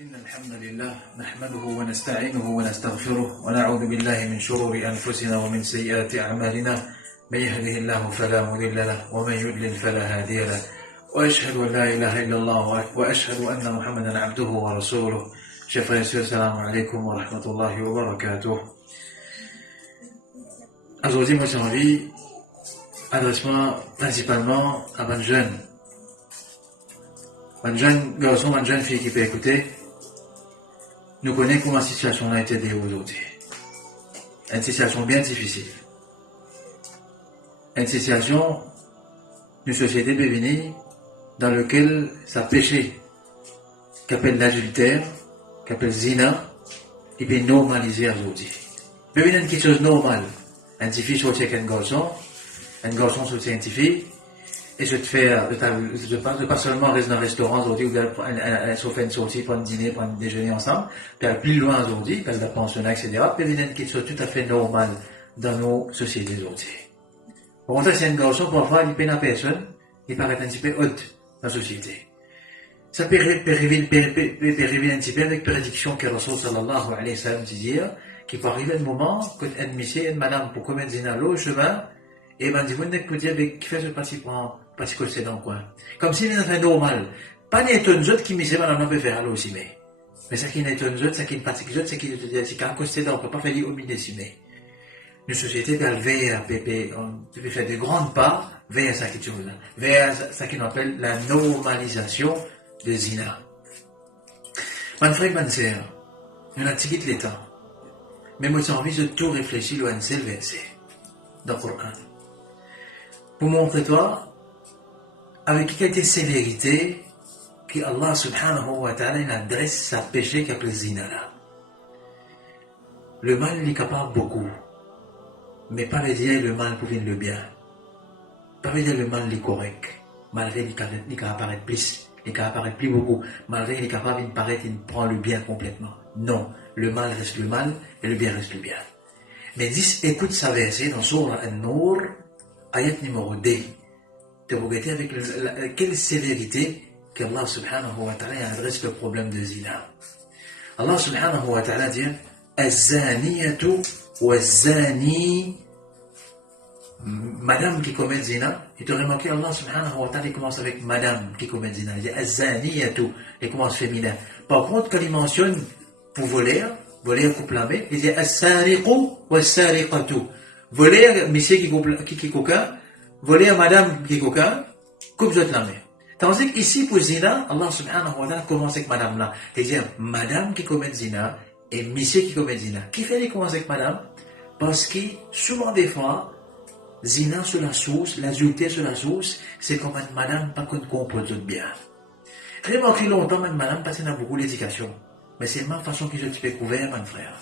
إن الحمد لله نحمده ونستعينه ونستغفره ونعوذ بالله من شرور أنفسنا ومن سيئات أعمالنا من يهده الله فلا مضل له ومن يضلل فلا هادي له وأشهد أن لا إله إلا الله وأشهد أن محمدا عبده ورسوله. Chers frères et sœurs, salam alaikum wa rahmatullahi wa barakatuh. Aujourd'hui, moi j'ai envie adresse-moi principalement à bonne jeune garçon, bonne jeune fille qui peut écouter. Nous connaissons comment la situation a été aujourd'hui. Une situation bien difficile. Une situation d'une société devenue dans laquelle ça péché, qu'appelle l'adultère, qu'appelle zina, il peut normaliser aujourd'hui. Devenir quelque chose de normal. Un petit fille sorti avec un garçon sorti avec une fille, et je te fais, de pas seulement rester dans un restaurant aujourd'hui, ou sauf une sortie, prendre un dîner, prendre un déjeuner ensemble, puis aller plus loin aujourd'hui, puis aller pensionnaire, etc. Puis devenir quelque chose tout à fait normal dans nos sociétés aujourd'hui. Pour contre, c'est un garçon, parfois, il peine à personne, il paraît un petit peu haute dans la société. Ça peut arriver un petit peu avec prédiction que Rasul sallallahu alayhi wa sallam disait, qu'il peut arriver un moment, quand un monsieur et une madame pour commettre zina au chemin, et ben, vous n'êtes pas dire, qui fait ce parce que c'est dans le coin. Comme si c'était normal. Pas n'est un autre qui me dit, madame, on peut faire aller aussi, mais ça qui n'est un autre, ça qui est pratique autre, c'est qui te dit, c'est qu'à côté on peut pas faire au milieu aussi, mais. Une société, elle veille à on peut faire de grandes parts, veille à ça qui chose, veille à ça qu'on appelle la normalisation de zina. Mon frère, ma sœur, on a tigé l'état. Mais moi, j'ai envie de tout réfléchir à un seul verset dans le Coran. Pour montrer toi, avec quelle sévérité, que Allah subhanahu wa ta'ala adresse sa péché qu'appelle zina là. Le mal, il est capable beaucoup. Mais pas veut dire le mal pour venir le bien. Pas veut dire le mal, il est correct. Malgré qu'il peut apparaître plus. Il peut apparaître plus beaucoup. Malgré qu'il est capable de paraître, il prend le bien complètement. Non. Le mal reste le mal et le bien reste le bien. Mais dis, écoute ça verset dans Surah An-Nur, ayat numéro 2. Tu regardes avec quelle sévérité qu'Allah subhanahu wa ta'ala adresse le problème de zina. Allah subhanahu wa ta'ala dit, Az-zaniyatu wa-zani. Madame qui commet zina, et tu remarques Allah subhanahu wa ta'ala commence avec madame qui commet zina. Il dit Az-zaniyatu, il commence féminin. Par contre, quand il mentionne pour voler coupe la main, il dit As-sariqu wa-sariqatu. Voler, monsieur qui coquin, voler madame qui coquin, coupe la main. Tandis qu'ici, pour zina, Allah subhanahu wa ta'ala commence avec madame là. Il dit madame qui commet zina et monsieur qui commet zina. Qui fait les commencer avec madame? Parce que souvent des fois, zina sur la source, l'adultère sur la source, c'est comme une madame pas qu'on comprend tout bien. Remarquez longtemps, une madame, parce qu'elle a beaucoup d'éducation. Mais c'est ma façon que je te fais couvert, mon frère.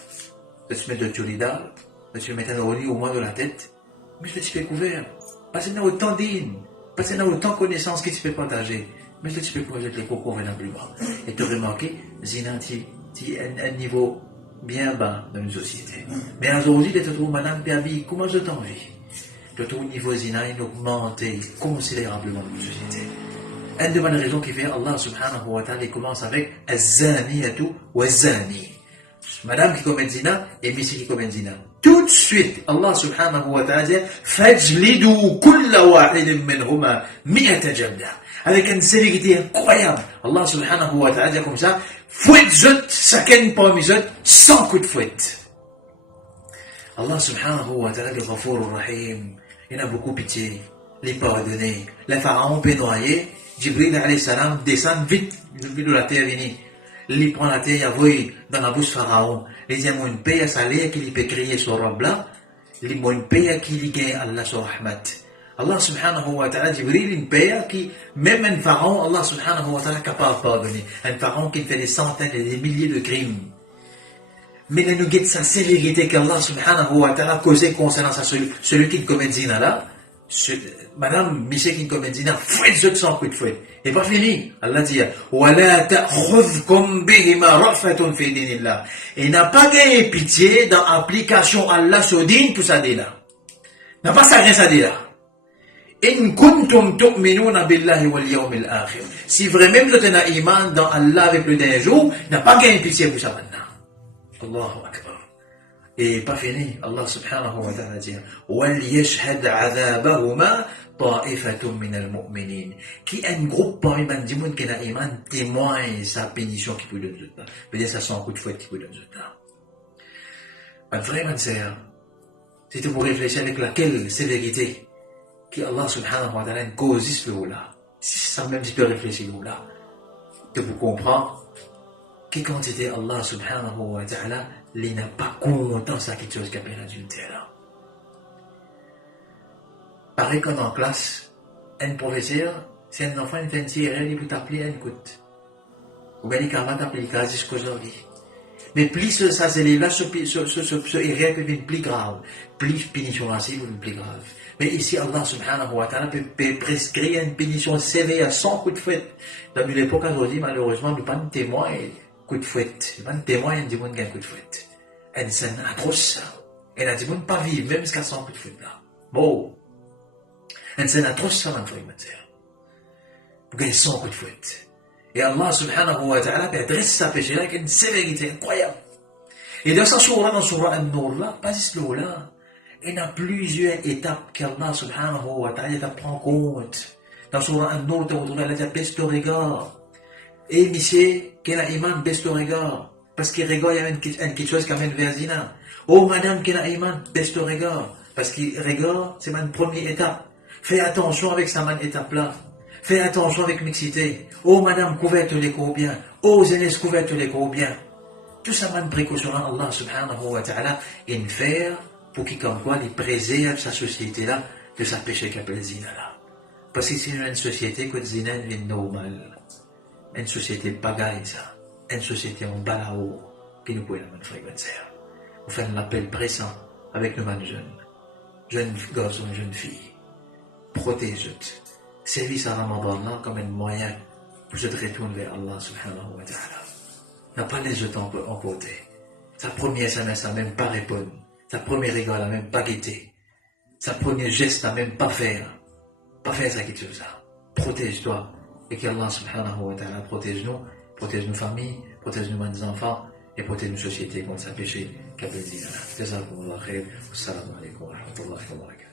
De te mettre de tulida, de te mettre un oreiller au moins de la tête. Mais je te fais couvert. Parce qu'il y a autant d'îles, parce qu'il y a autant de connaissances que tu peux partager. Mais je te fais couvert avec les cocos convenablement. Et tu remarques, zina, tu un niveau bien bas dans une société. Mais aujourd'hui, tu te trouves madame Piabi, comment je t'envie? Tu te trouves au niveau zina, il augmente considérablement dans une société. Une des bonnes raisons qui fait Allah subhanahu wa ta'ala commence avec Az-zaniyatu wa-zani. Madame qui commet zina et monsieur qui commet zina. Tout de suite, Allah subhanahu wa ta'ala dit Fajlidu kulla wahidin minhuma mi'ata jalda. Avec une sévérité incroyable. Allah subhanahu wa ta'ala dit comme ça fouette zut, chacun parmi zut, 100 coups de fouette. Allah subhanahu wa ta'ala est Ghafour Rahim. Il a beaucoup pitié. Les pardonner. Le pharaon peut noyer. Jibril alayhi salam descend vite de la terre venue. Il prend la terre, il dans la bouche pharaon. Il dit, une paix à salaire qu'il peut crier sur robe là. Il dit, une paix qui gagne Allah sur rahmat. Allah subhanahu wa ta'ala, Jibril, une paix qui, même un pharaon, Allah subhanahu wa ta'ala capable de pardonner. Un pharaon qui fait des centaines et des milliers de crimes. Mais là, nous guette sa sévérité qu'Allah subhanahu wa ta'ala a causé concernant celui qui commet zina là. Madame, monsieur qui commet zina, fouette sans coup de fouette. Et pas fini. Allah dit, وَلَا تَأْخُذْكُمْ بِهِمَا رَأْفَةٌ فِي دِينِ اللَّهِ. Et n'a pas gagné pitié dans l'application Allah sur din pour ça dit là. N'a pas ça ça dit là. In kuntum tu'minuna billahi wal yawmil akhir. Si vraiment vous êtes un iman dans Allah avec le dernier jour, n'a pas gagné pitié pour ça maintenant. Allahu Akbar. Et pas fini, Allah subhanahu wa ta'ala dit wal yashhad 'adhabahuma ta'ifatun min al-mu'minin. Qui un groupe parmi les gens qui ont iman témoigne sa pénition qui peut donner ça. Veut dire ça sent un coup de fouet qui peut donner ça. Un vrai sœur, si tu pour réfléchir avec laquelle sévérité que Allah subhanahu wa ta'ala cause ce là, si ça même si tu réfléchir là, tu peux comprendre que quantité Allah subhanahu wa ta'ala il n'a pas content ça quelque chose qui appelle l'adultère là. Pareil qu'on en classe, un professeur, si un enfant fait un tiré, il peut t'appeler un coup. Ou bien il peut t'appeler jusqu'à aujourd'hui. Mais plus ça élève-là, ce erreur peut devenir plus grave. Plus punition ainsi, plus grave. Mais ici, Allah subhanahu wa ta'ala peut prescrire une punition sévère sans coup de fouet. Dans l'époque aujourd'hui, malheureusement, il n'y a pas de témoin coup de fouet. Il n'y a pas de témoin qui a un coup de fouet. Et c'est atroce ça. Et il a dit, on ne peut pas vivre, même jusqu'à 100 coups de fouet là. Bon. Et c'est atroce ça, mon frère, ma sœur. Pour gagner 100 coups de fouet. Et Allah subhanahu wa ta'ala adresse sa péché là avec une sévérité incroyable. Et dans sa surah, dans surah An-Nur là, pas juste là, il y a plusieurs étapes qu'Allah subhanahu wa ta'ala prend en compte. Dans surah An-Nur, il a dit baisse ton regard. Et monsieur, qui a iman, baisse ton regard. Parce que regard, il y a quelque chose qui amène vers zina. Oh madame, qui a iman, baisse ton regard. Parce que regard, c'est une première étape. Fais attention avec cette étape là. Fais attention avec mixité. Oh madame, couverte les cours bien. Oh jeunesse, couverte les cours bien. Tout ça, c'est une précaution Allah subhanahu wa ta'ala et faire pour qu'il comme quoi il préserve sa société là de sa péché qu'appelle zina là. Parce que c'est une société que zina est normale. Une société pagaille ça. Une société en balao qui nous peut la fréquencer. On fait un appel pressant avec nos jeunes. Jeunes garçons et jeunes filles. Protège-te. Service à Ramadan comme un moyen pour se retourner vers Allah subhanahu wa ta'ala. N'a pas les jeter en côté. Sa première SMS n'a même pas répondu. Sa première rigole n'a même pas guetté. Sa première geste n'a même pas faire. Pas faire ça quelque chose là. Protège-toi. Et qu'Allah subhanahu wa ta'ala protège nos familles, protège nos enfants et protège nos sociétés contre sa péché. Qu'appelle-t-il là. Jazakumullah khair. Assalamu alaikum wa rahmatullahi wa barakatuh.